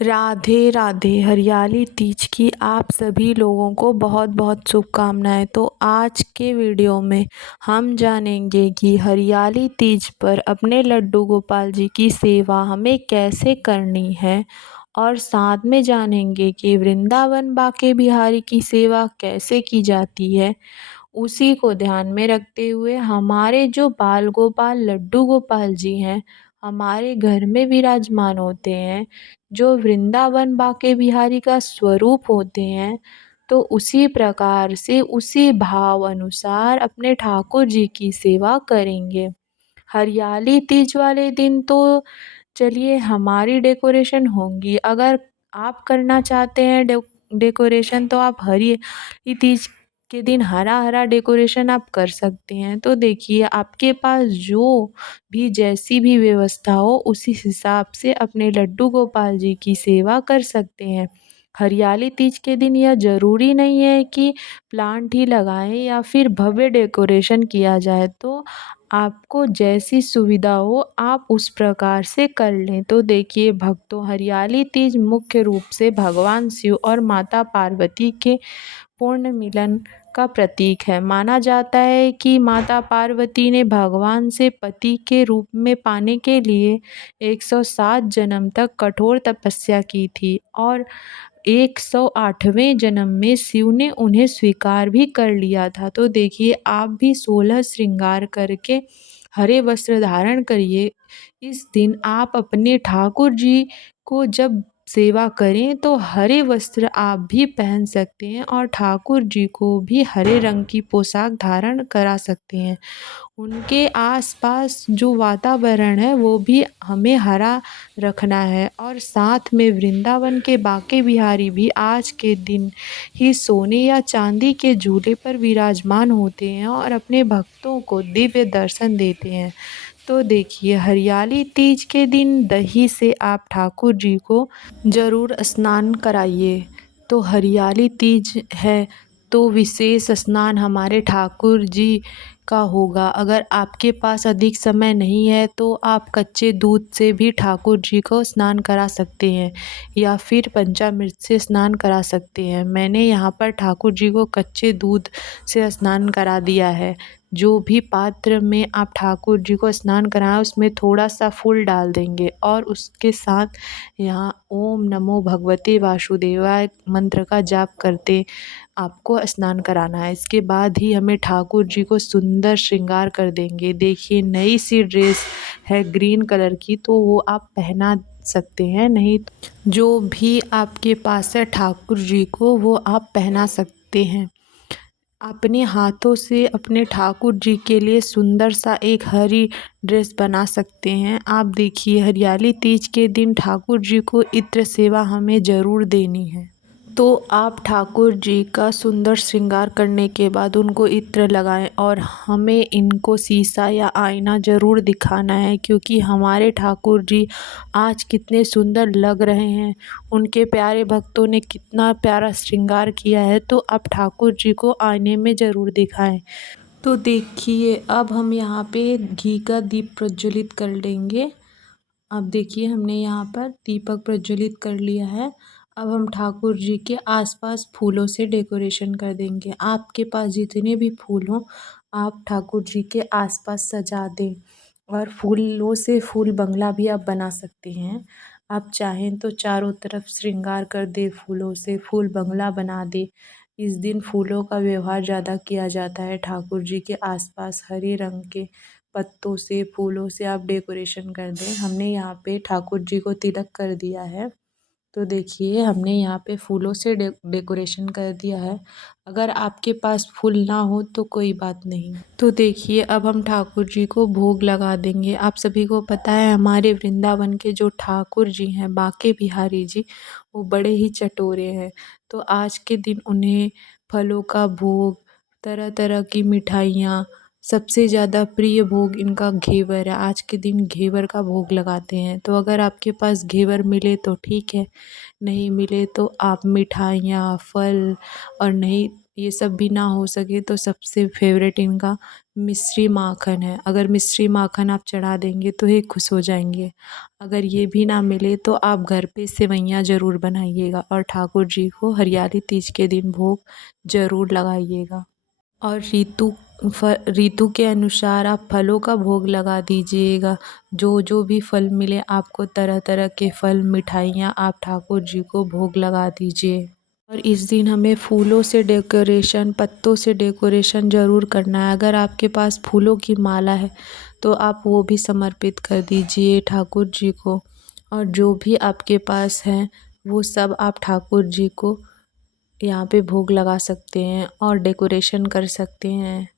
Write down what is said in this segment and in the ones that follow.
राधे राधे। हरियाली तीज की आप सभी लोगों को बहुत बहुत शुभकामनाएं। तो आज के वीडियो में हम जानेंगे कि हरियाली तीज पर अपने लड्डू गोपाल जी की सेवा हमें कैसे करनी है, और साथ में जानेंगे कि वृंदावन बाके बिहारी की सेवा कैसे की जाती है। उसी को ध्यान में रखते हुए हमारे जो बाल गोपाल लड्डू गोपाल जी हैं, हमारे घर में विराजमान होते हैं, जो वृंदावन बाके बिहारी का स्वरूप होते हैं, तो उसी प्रकार से उसी भाव अनुसार अपने ठाकुर जी की सेवा करेंगे। हरियाली तीज वाले दिन तो चलिए हमारी डेकोरेशन होंगी। अगर आप करना चाहते हैं डेकोरेशन, तो आप हरियाली तीज के दिन हरा हरा डेकोरेशन आप कर सकते हैं। तो देखिए आपके पास जो भी जैसी भी व्यवस्था हो उसी हिसाब से अपने लड्डू गोपाल जी की सेवा कर सकते हैं। हरियाली तीज के दिन यह ज़रूरी नहीं है कि प्लांट ही लगाएं या फिर भव्य डेकोरेशन किया जाए। तो आपको जैसी सुविधा हो आप उस प्रकार से कर लें। तो देखिए भक्तों, हरियाली तीज मुख्य रूप से भगवान शिव और माता पार्वती के पूर्ण मिलन का प्रतीक है। माना जाता है कि माता पार्वती ने भगवान से पति के रूप में पाने के लिए 107 जन्म तक कठोर तपस्या की थी, और 108वें जन्म में शिव ने उन्हें स्वीकार भी कर लिया था। तो देखिए आप भी 16 श्रृंगार करके हरे वस्त्र धारण करिए। इस दिन आप अपने ठाकुर जी को जब सेवा करें तो हरे वस्त्र आप भी पहन सकते हैं, और ठाकुर जी को भी हरे रंग की पोशाक धारण करा सकते हैं। उनके आसपास जो वातावरण है वो भी हमें हरा रखना है, और साथ में वृंदावन के बाके बिहारी भी आज के दिन ही सोने या चांदी के झूले पर विराजमान होते हैं और अपने भक्तों को दिव्य दर्शन देते हैं। तो देखिए हरियाली तीज के दिन दही से आप ठाकुर जी को ज़रूर स्नान कराइए। तो हरियाली तीज है तो विशेष स्नान हमारे ठाकुर जी का होगा। अगर आपके पास अधिक समय नहीं है तो आप कच्चे दूध से भी ठाकुर जी को स्नान करा सकते हैं, या फिर पंचामृत से स्नान करा सकते हैं। मैंने यहाँ पर ठाकुर जी को कच्चे दूध से स्नान करा दिया है। जो भी पात्र में आप ठाकुर जी को स्नान कराएं उसमें थोड़ा सा फूल डाल देंगे, और उसके साथ यहाँ ओम नमो भगवते वासुदेवाय मंत्र का जाप करते आपको स्नान कराना है। इसके बाद ही हमें ठाकुर जी को सुंदर श्रृंगार कर देंगे। देखिए नई सी ड्रेस है ग्रीन कलर की, तो वो आप पहना सकते हैं। नहीं तो जो भी आपके पास है ठाकुर जी को वो आप पहना सकते हैं। अपने हाथों से अपने ठाकुर जी के लिए सुंदर सा एक हरी ड्रेस बना सकते हैं। आप देखिए हरियाली तीज के दिन ठाकुर जी को इत्र सेवा हमें ज़रूर देनी है। तो आप ठाकुर जी का सुंदर श्रृंगार करने के बाद उनको इत्र लगाएं, और हमें इनको शीशा या आईना ज़रूर दिखाना है, क्योंकि हमारे ठाकुर जी आज कितने सुंदर लग रहे हैं। उनके प्यारे भक्तों ने कितना प्यारा श्रृंगार किया है, तो आप ठाकुर जी को आईने में ज़रूर दिखाएं। तो देखिए अब हम यहाँ पे घी का दीप प्रज्वलित कर लेंगे। अब देखिए हमने यहाँ पर दीपक प्रज्वलित कर लिया है। अब हम ठाकुर जी के आसपास फूलों से डेकोरेशन कर देंगे। आपके पास जितने भी फूल हों आप ठाकुर जी के आसपास सजा दें, और फूलों से फूल बंगला भी आप बना सकते हैं। आप चाहें तो चारों तरफ श्रृंगार कर दे, फूलों से फूल बंगला बना दे। इस दिन फूलों का व्यवहार ज़्यादा किया जाता है। ठाकुर जी के आसपास हरे रंग के पत्तों से फूलों से आप डेकोरेशन कर दें। हमने यहाँ पे ठाकुर जी को तिलक कर दिया है। तो देखिए हमने यहाँ पे फूलों से डेकोरेशन कर दिया है। अगर आपके पास फूल ना हो तो कोई बात नहीं। तो देखिए अब हम ठाकुर जी को भोग लगा देंगे। आप सभी को पता है हमारे वृंदावन के जो ठाकुर जी हैं बाके बिहारी जी, वो बड़े ही चटोरे हैं। तो आज के दिन उन्हें फलों का भोग, तरह तरह की मिठाइयाँ, सबसे ज़्यादा प्रिय भोग इनका घेवर है। आज के दिन घेवर का भोग लगाते हैं। तो अगर आपके पास घेवर मिले तो ठीक है, नहीं मिले तो आप मिठाइयाँ, फल, और नहीं ये सब भी ना हो सके तो सबसे फेवरेट इनका मिश्री माखन है। अगर मिश्री माखन आप चढ़ा देंगे तो ये खुश हो जाएंगे। अगर ये भी ना मिले तो आप घर पे सेवइयाँ ज़रूर बनाइएगा और ठाकुर जी को हरियाली तीज के दिन भोग ज़रूर लगाइएगा। और ऋतु के अनुसार आप फलों का भोग लगा दीजिएगा। जो जो भी फल मिले आपको, तरह तरह के फल, मिठाइयाँ, आप ठाकुर जी को भोग लगा दीजिए। और इस दिन हमें फूलों से डेकोरेशन, पत्तों से डेकोरेशन ज़रूर करना है। अगर आपके पास फूलों की माला है तो आप वो भी समर्पित कर दीजिए ठाकुर जी को। और जो भी आपके पास है वो सब आप ठाकुर जी को यहाँ पे भोग लगा सकते हैं और डेकोरेशन कर सकते हैं।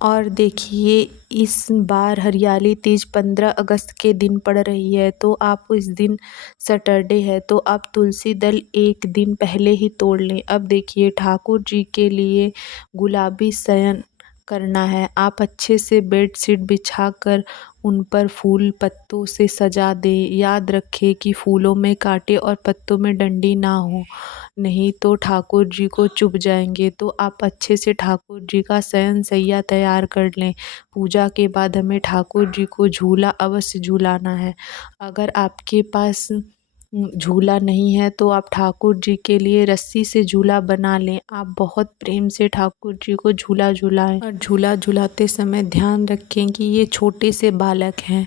और देखिए, इस बार हरियाली तीज 15 अगस्त के दिन पड़ रही है, तो आप इस दिन सैटरडे है तो आप तुलसी दल एक दिन पहले ही तोड़ लें। अब देखिए, ठाकुर जी के लिए गुलाबी शयन करना है। आप अच्छे से बेडशीट बिछाकर उन पर फूल पत्तों से सजा दें। याद रखें कि फूलों में कांटे और पत्तों में डंडी ना हो, नहीं तो ठाकुर जी को चुभ जाएंगे। तो आप अच्छे से ठाकुर जी का शयन सैया तैयार कर लें। पूजा के बाद हमें ठाकुर जी को झूला अवश्य झूलाना है। अगर आपके पास झूला नहीं है तो आप ठाकुर जी के लिए रस्सी से झूला बना लें। आप बहुत प्रेम से ठाकुर जी को झूला झूलाएं और झूला झूलाते समय ध्यान रखें कि ये छोटे से बालक हैं,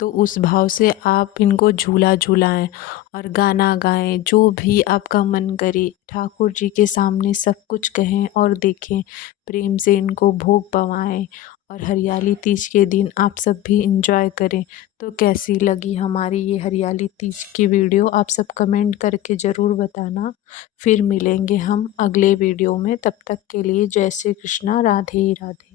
तो उस भाव से आप इनको झूला झूलाएं और गाना गाएं। जो भी आपका मन करे ठाकुर जी के सामने सब कुछ कहें और देखें, प्रेम से इनको भोग पवाएं। और हरियाली तीज के दिन आप सब भी इंजॉय करें। तो कैसी लगी हमारी ये हरियाली तीज की वीडियो, आप सब कमेंट करके ज़रूर बताना। फिर मिलेंगे हम अगले वीडियो में, तब तक के लिए जय श्री कृष्णा, राधे राधे।